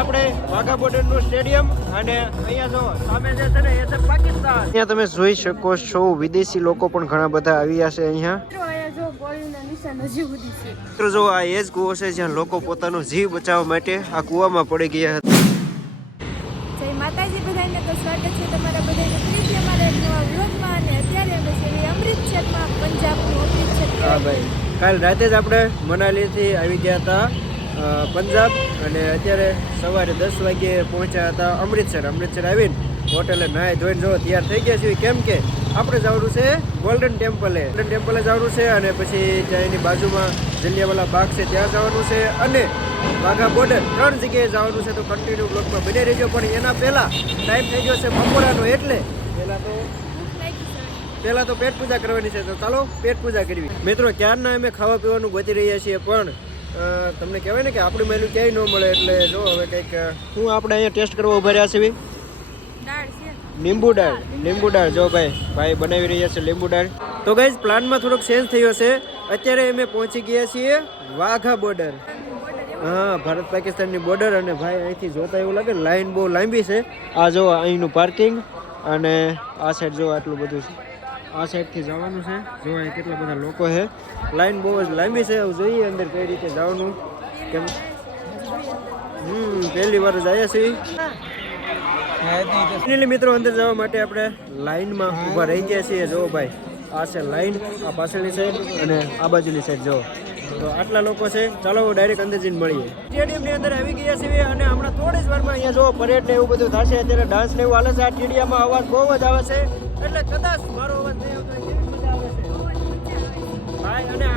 આપણે વાઘા બોર્ડરનું સ્ટેડિયમ અને અહીંયા જો સામે જે છે ને એ છે પાકિસ્તાન. અહીંયા તમે જોઈ શકો છો વિદેશી લોકો પણ ઘણા બધા આવ્યા છે અહીંયા. મિત્રો જો આ એ જ કૂવો છે જ્યાં લોકો પોતાનો જીવ બચાવવા માટે આ કૂવામાં પડી ગયા હતા. જય માતાજી બધાને, તો સ્વાગત છે તમારા બધાને ફરીથી અમારા એક નવા વ્લોગમાં. અને અત્યારે અમે છીએ અમૃતસરમાં, પંજાબનું અમૃતસર. હા ભાઈ, કાલ રાતે જ આપણે મનાલીથી આવી ગયા હતા પંજાબ અને અત્યારે સવારે 10 વાગ્યે પહોંચ્યા હતા અમૃતસર. અમૃતસર આવીને હોટલે નાહી ધોઈને જો તૈયાર થઈ ગયા છીએ. કેમ કે આપણે જવાનું છે ગોલ્ડન ટેમ્પલે જવાનું છે અને પછી ત્યાં એની બાજુમાં જલિયાવાલા બાગ છે ત્યાં જવાનું છે અને વાઘા બોર્ડર 3 જગ્યાએ જવાનું છે. તો કન્ટિન્યુ બ્લોગમાં બની રહેજો. પણ એના પહેલાં ટાઈમ થઈ ગયો છે બપોરાનો, એટલે પહેલાં તો પેટ પૂજા કરવાની છે. તો ચાલો પેટ પૂજા કરવી. મિત્રો ક્યારના અમે ખાવા પીવાનું ગોતી રહ્યા છીએ, પણ તમને કહેવાય ને કે આપણી મેનુ ક્યાંય ન મળે. એટલે જો હવે કંઈક શું આપણે અહીંયા ટેસ્ટ કરવા ઉભા રહ્યા છીએ. લીંબુ દાળ જો ભાઈ બનાવી રહ્યા છે લીંબુ દાળ. તો ગાઈઝ પ્લાનમાં થોડોક ચેન્જ થયો છે. અત્યારે અમે પહોંચી ગયા છીએ વાઘા બોર્ડર. હા, ભારત પાકિસ્તાનની બોર્ડર. અને ભાઈ અહીંથી જોતા એવું લાગે લાઈન બહુ લાંબી છે. આ જો અહીંનું પાર્કિંગ અને આ સાઈડ જો આટલું બધું છે. આ સાઈડથી જવાનું છે. જો અહીં કેટલા બધા લોકો છે. લાઈન બહુ જ લાંબી છે. હવે જોઈએ અંદર કઈ રીતે જવાનું. કેમ પહેલી વાર જ આવ્યા છીએ. મિત્રો અંદર જવા માટે આપણે લાઈનમાં ઊભા રહી ગયા છીએ. જો ભાઈ આ છે લાઈન, આ પાછળની સાઈડ અને આ બાજુની સાઈડ. જો તો આટલા લોકો છે. ચાલો ડાયરેક્ટ અંદર જઈને મળીએ. સ્ટેડિયમની અંદર આવી ગયા છીએ અને હમણાં થોડી જ વારમાં અહીંયા જો પરેડ ને એવું બધું થશે. અત્યારે ડાન્સ ને એવું હાલે છે. આ સ્ટેડિયમમાં અવાજ બહુ જ આવે છે, એટલે કદાચ મારો અવાજ નહીં આવતો હોય એવી મજા આવે છે ભાઈ. અને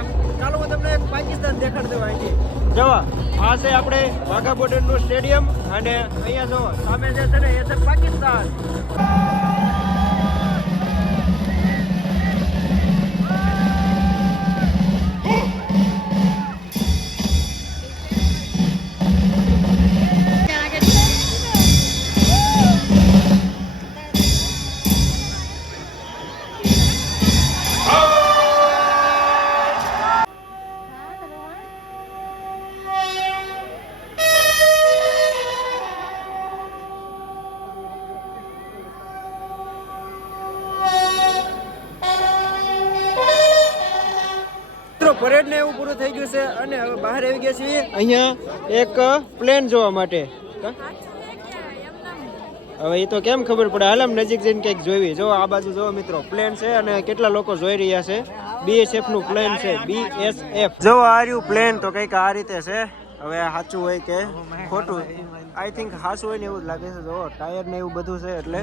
ચાલો હું તમને એક પાકિસ્તાન દેખાડ દઉં અહીંથી. જવા આ છે આપણે વાઘા બોર્ડરનું સ્ટેડિયમ અને અહીંયા જો સામે જે છે ને એ છે પાકિસ્તાન. પરેડ ને એવું પૂરું થઈ ગયું છે અને હવે બહાર આવી ગયા છીએ અહીંયા એક પ્લેન જોવા માટે. હવે એ તો કેમ ખબર પડે, હાલ નજીક જઈને કંઈક જોઈ. જો આ બાજુ જો મિત્રો પ્લેન છે અને કેટલા લોકો જોઈ રહ્યા છે. BSF નું પ્લેન છે, BSF. જો આ રહ્યું પ્લેન તો કંઈક આ રીતે છે. હવે સાચું હોય કે ખોટું, આઈ થિંક સાચું હોય ને એવું જ લાગે છે. જો ટાયર ને એવું બધું છે એટલે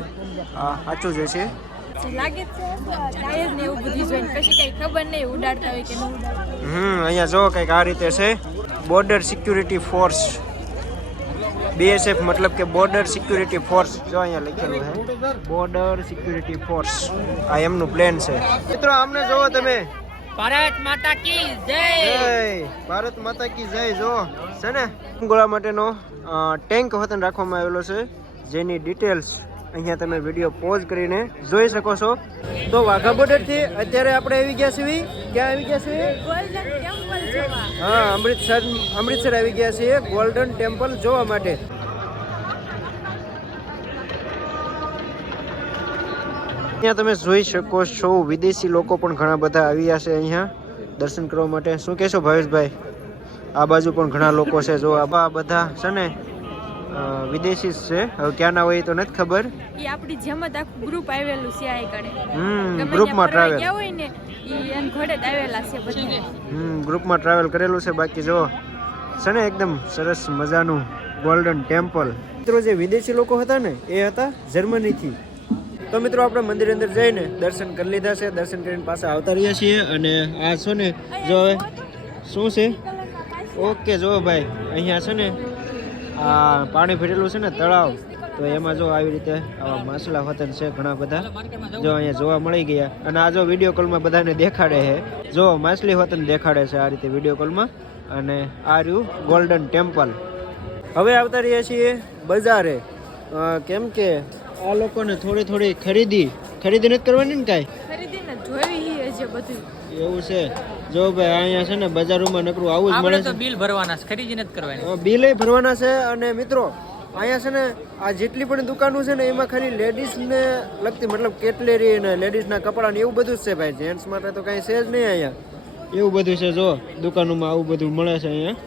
સાચું જ છે. અહીંયા જો કંઈક આ રીતે છે. બોર્ડર સિક્યુરિટી ફોર્સ, BSF મતલબ કે બોર્ડર સિક્યુરિટી ફોર્સ. જો અહીંયા લખેલું છે બોર્ડર સિક્યુરિટી ફોર્સ. આ એમનું પ્લેન છે. મિત્રો આમને જોવો તમે. ભારત માતા કી જય. ભારત માતા કી જય. જો છે ને ગોળા માટેનો ટેન્ક વતન રાખવામાં આવેલો છે, જેની ડિટેલ્સ અહીંયા તમે વિડીયો પોઝ કરીને જોઈ શકો છો. તો વાઘા બોર્ડર થી અત્યારે આપણે આવી ગયા છીએ. ક્યાં આવી ગયા છીએ? ગોલ્ડન ટેમ્પલ જોવા. હા, અમૃતસર આવી ગયા છીએ ગોલ્ડન ટેમ્પલ જોવા માટે. અહીંયા તમે જોઈ શકો છો વિદેશી લોકો પણ ઘણા બધા આવ્યા છે અહીંયા દર્શન કરવા માટે. શું કહેશો ભાવેશભાઈ? આ બાજુ પણ ઘણા લોકો છે. જો આ બધા છે ને વિદેશી છે. હવે ક્યાં ના હોય તો નથી ખબર. ઈ આપણી જેમ જ આખું ગ્રુપ આવેલું છે. આ કડે ગ્રુપમાં ટ્રાવેલ ગયા હોય ને ઈ એન ઘોડે જ આવેલા છે બધા. ગ્રુપમાં ટ્રાવેલ કરેલું છે. બાકી જો છે ને એકદમ સરસ મજાનું ગોલ્ડન ટેમ્પલ. મિત્રો જે વિદેશી લોકો હતા ને એ હતા જર્મનીથી. તો મિત્રો આપણે મંદિર અંદર જઈને દર્શન કરી લીધા છે. દર્શન કરીને પાછા આવતા રહ્યા છીએ. અને આ છો ને જો હવે શું છે, ઓકે જો ભાઈ અહીંયા છે ને આ પાણી ભરેલું છે ને તળાવ. તો એમાં જો આવી રીતે આવા માછલા વતન છે ઘણા બધા. જો અહીંયા જોવા મળી ગયા. અને આ જો વિડીયો કોલમાં બધાને દેખાડે છે. જો માછલી વતન દેખાડે છે આ રીતે વિડીયો કોલમાં. અને આ રહ્યું ગોલ્ડન ટેમ્પલ. હવે આવતા રહ્યા છીએ બજારે. કેમ કે આ લોકોને થોડી ખરીદી નથી કરવાની ને કાંઈ. ખરીદીને જોવી છે બધું. એવું છે. જો ભાઈ અહીંયા છે ને બજારોમાં નકરું આવું જ મળે આપણે છે. તો બિલ ભરવાના છે, ખરીદી નથી કરવાની. બિલે ભરવાના છે. અને મિત્રો અહીંયા છે ને આ જેટલી પણ દુકાનો છે ને એમાં ખાલી લેડીઝને લગતી મતલબ કેટલેરી ને લેડીઝના કપડાં ને એવું બધું જ છે ભાઈ. જેન્ટ્સ માટે તો કાંઈ છે જ નહીં અહીંયા. એવું બધું છે. જો દુકાનોમાં આવું બધું મળે છે અહીંયા.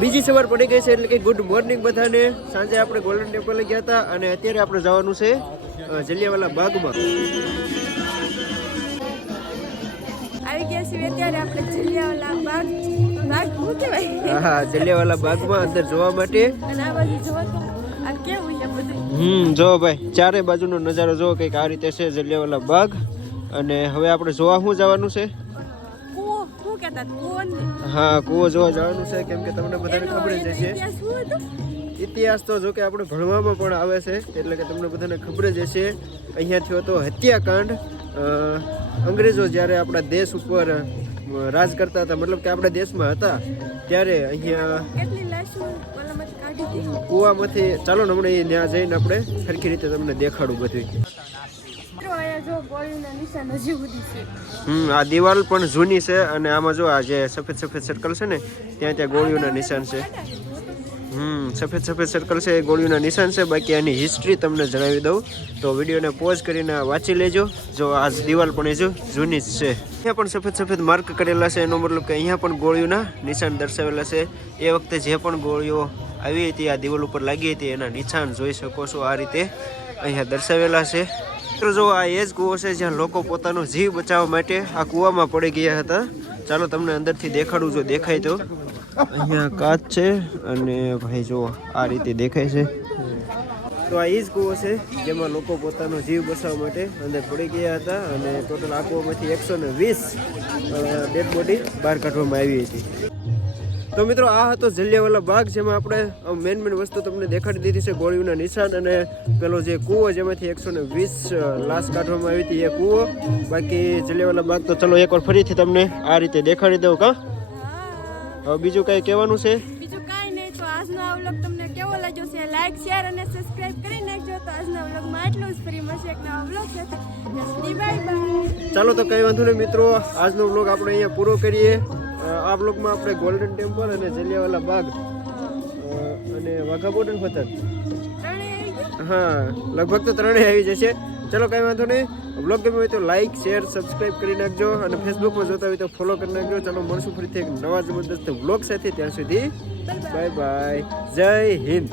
બીજી સવાર પડી ગઈ છે એટલે કે ગુડ મોર્નિંગ બધાને. સાંજે આપણે ગોલ્ડન ટેમ્પલે ગયા હતા અને અત્યારે આપણે જવાનું છે જલિયાવાલા બાગમાં. આવી ગયા છીએ અત્યારે આપણે જલિયાવાલા બાગ શું કહેવાય? હા, જલિયાવાલા બાગમાં અંદર જોવા માટે. અને આ બાજુ જોવો તો આ કેવું છે બધું. જો ભાઈ ચારે બાજુનો નજારો જો કંઈક આ રીતે છે જલિયાવાલા બાગ. અને હવે આપણે જોવા શું જવાનું છે? કૂવો શું કહેતા કૂવો ને? હા, કૂવો જોવા જવાનું છે. કેમ કે તમને બધાને એનો ખબર જ હશે. ઇતિહાસ શું હતો? ઇતિહાસ તો જો કે આપણે ભણવામાં પણ આવે છે એટલે કે તમને બધાને ખબર જ હશે. અહીંયાથી હતો હત્યાકાંડ. અંગ્રેજો જ્યારે આપણા દેશ ઉપર રાજ કરતા હતા, મતલબ કે આપણા દેશમાં હતા, ત્યારે અહીંયા કેટલી લાશો ઓલામાંથી કાઢી હતી. કૂવામાંથી. ચાલો ને હમણાં ત્યાં જઈને આપણે સરખી રીતે તમને દેખાડું બધું. મિત્રો અહીંયા જો ગોળીના નિશાન હજી સુધી છે. આ દિવાલ પણ જૂની છે. અને આમાં જો આ જે સફેદ સફેદ સર્કલ છે ને ત્યાં ગોળીઓના નિશાન છે. સફેદ સફેદ સર્કલ છે એ ગોળીઓના નિશાન છે. બાકી આની હિસ્ટ્રી તમને જણાવી દઉં તો વિડીયોને પોઝ કરીને વાંચી લેજો. જો આ દિવાલ પણ એ જો જૂની જ છે. અહીંયા પણ સફેદ સફેદ માર્ક કરેલા છે. એનો મતલબ કે અહીંયા પણ ગોળીઓના નિશાન દર્શાવેલા છે. એ વખતે જે પણ ગોળીઓ આવી હતી આ દિવાલ ઉપર લાગી હતી એના નિશાન જોઈ શકો છો. આ રીતે અહીંયા દર્શાવેલા છે. મિત્રો જો આ એ જ કૂવો છે જ્યાં લોકો પોતાનો જીવ બચાવવા માટે આ કૂવામાં પડી ગયા હતા. ચાલો તમને અંદરથી દેખાડું. જો દેખાય તો અહીંયા કાચ છે અને ભાઈ જો આ રીતે દેખાય છે. તો આ એ જ કૂવો છે જેમાં લોકો પોતાનો જીવ બચાવવા માટે અંદર પડી ગયા હતા. અને ટોટલ આ કૂવામાંથી 120 ડેડ બોડી બહાર કાઢવામાં આવી હતી. તો મિત્રો આ હતો જલિયાવાલા બાગ જેમાં આપણે મેન વસ્તુ તમને દેખાડી દીધી છે. ગોળીઓના નિશાન અને પેલો જે કૂવો જેમાંથી 120 લાશ કાઢવામાં આવી હતી એ કૂવો. બાકી જલિયાવાલા બાગ તો ચલો એકવાર ફરીથી તમને આ રીતે દેખાડી દઉં. કા હવે બીજું કઈ કહેવાનું છે? બીજું કાંઈ નહીં. તો આજનો આ વ્લોગ તમને કેવો લાગ્યો છે? લાઈક, શેર અને સબસ્ક્રાઇબ કરી નાખજો. તો આજના વ્લોગમાં આટલું જ. ફરી મળશે એક નવા વ્લોગ સાથે. Bye bye. ચાલો તો કઈ વાંધો નહીં મિત્રો. આજનો વ્લોગ આપણે અહીંયા પૂરો કરીએ. આ વ્લોગમાં આપણે ગોલ્ડન ટેમ્પલ અને જલિયાવાલા બાગ અને વાઘા બોર્ડર પથ્થર લગભગ તો ત્રણેય આવી જશે. ચલો કઈ વાંધો નહીં. વ્લોગ ગમે હોય તો લાઈક, શેર, સબસ્ક્રાઇબ કરી નાખજો. અને ફેસબુકમાં જોતા હોય તો ફોલો કરી નાખજો. ચાલો મળશું ફરીથી એક નવા જબરદસ્ત વ્લોગ સાથે. ત્યાં સુધી બાય બાય. જય હિન્દ.